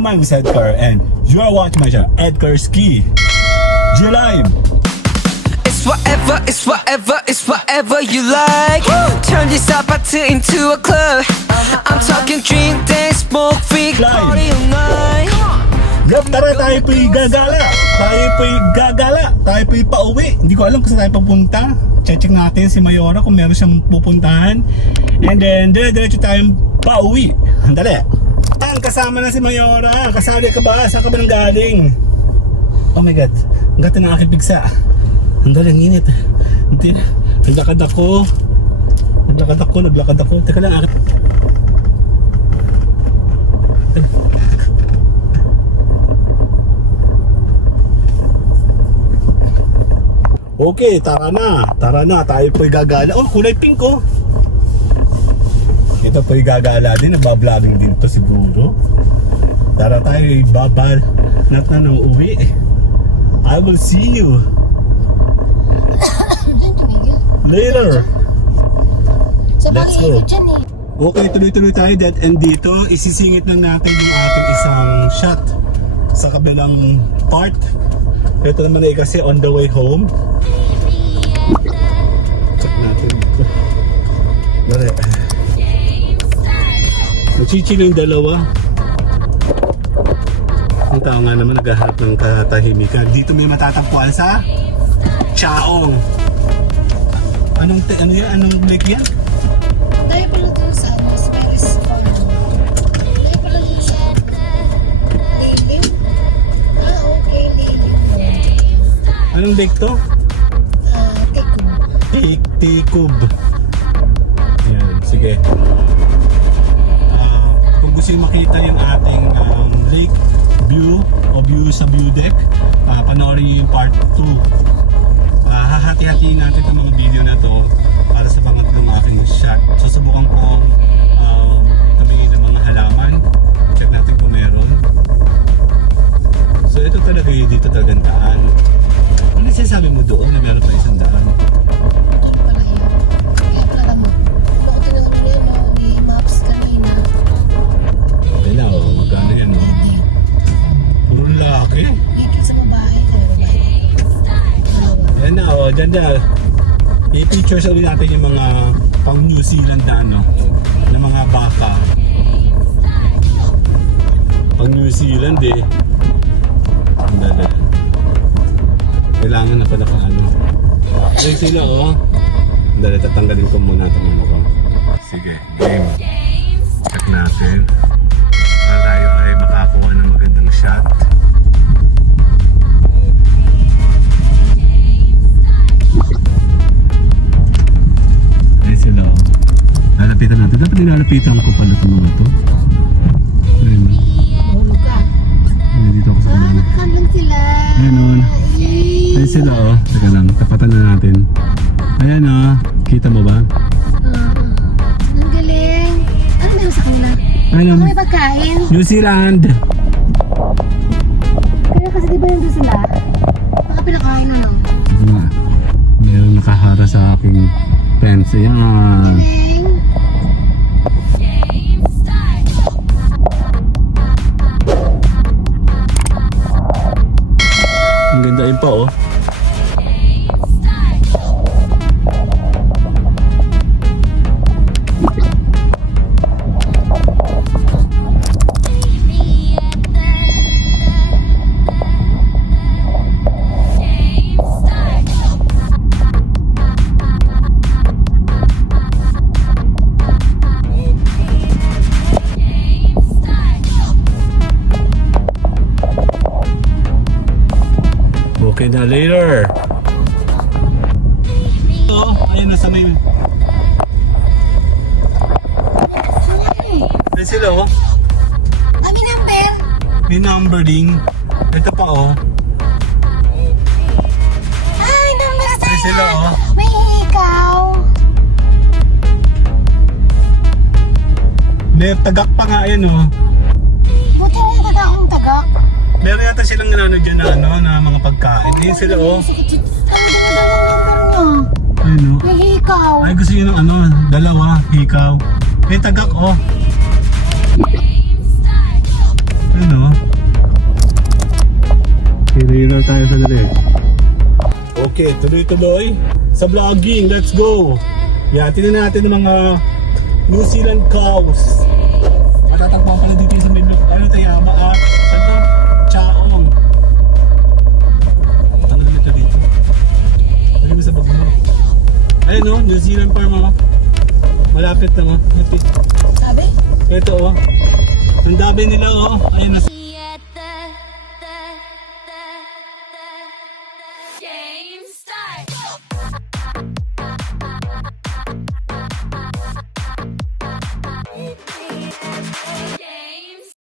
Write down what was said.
my name is Edgar and you are watching my channel, Edgar Ski G-Live. It's whatever you like. Turn this up into a club. I'm talking drink, dance, smoke, freak, party all night. Tara, tayo po'y gagala. Tayo po'y pauwi. Hindi ko alam kung saan tayo papunta. Check natin si Mayora kung meron siyang pupuntahan. And then, diretso tayong pauwi. Andali. Kasama na si Mayora. Kasali ka ba? Saan ka ba nang galing? Oh my God. Ang gata ng aking pigsa. Andali, ang init. Naglakad ako. Teka lang, akit. Okay, tara na, tayo po'y gagala. Oh, kulay pink oh. Ito po'y gagala din, nagbabloging din to siguro. Tara tayo, babal na ng uwi. I will see you later. Let's go. Okay, tuloy-tuloy tayo. Dead end dito. Isisingit lang natin yung ating isang shot sa kabilang part. Ito naman ay kasi on the way home. Check natin dito. Dali. Nagchichilo yung dalawa. Ang tao nga naman naghahanap ng katahimikan. Dito may matatagpuan sa Chaong. Anong lake yan? Tayo pala dun sa Paris Farm. Tayo pala dun sa Native. Okay, Native. Anong lake to? Tikub. Tikub. Yan, sige. Kung gusto nyo makita yung ating lake view o view sa view deck, panoorin yung part 2. Hahati-hatiin natin itong mga video na to para sa pangatlong aking shot. Susubukan ko tumingin ng mga halaman. Check natin kung meron. So ito talaga yung dito talagang daan. Ano yung sinasabi mo doon na meron pa isang daan? Ito pala yun. Kaya pala tama. Ako tinanong nila, no? May maps kanina. Okay na, magkano yan? Puro laki. Dito sa babae. Yan na, dyan na. I-pictures ulit natin yung mga pang New Zealand na na mga baka. Pang New Zealand eh. Ang dada. Kailangan na pala pa ano. Ay sila oh. Ang dada, tatanggalin ko muna itong ano ko. Sige, game. Check natin. Para tayo ay makakuha ng magandang shot. Lalapitan natin. Dapat nilalapitan ko pala itong mga ito. Ayun. Mahulog ka. Dito ako sa mga. Nakakan lang sila. Ayun o. Ayun sila o. Teka lang. Tapatan na natin. Ayan o. Kita mo ba? Ang galing. Ano meron sa kanila? Ayun. May pagkain. New Zealand. Kaya kasi di ba nandun sila? Baka pinakain na no? Meron nakahara sa aking fence. Ayan. Galing. Ang ganda yun pa oh. Okay na later. Oh, ayun nasa may. Ayun sila oh. May number. May numbering. Ito pa oh. Ay, number sa Ayun sila oh. May ikaw. May tagak pa nga yan oh. Buti nga taga akong tagak. Meron yata silang ano dyan na ano na mga pagkain. Ayun sila oh. Ayun oh. May hikaw. Ay gusto nyo ng ano, dalawa, hikaw. May tagak oh. Ayun oh. na tayo sa dali. Okay, tuloy-tuloy sa vlogging. Let's go! Yan, tingnan natin ng mga New Zealand cows. Matatagpuan pala dito sa may ano tayo, saan to? Chaong. Ano na ito dito? Lagyan mo sa bag mo. Ayun no, New Zealand farm oh. Malapit na oh. Sabi? Ito oh. Ang dami nila oh. Ayun na.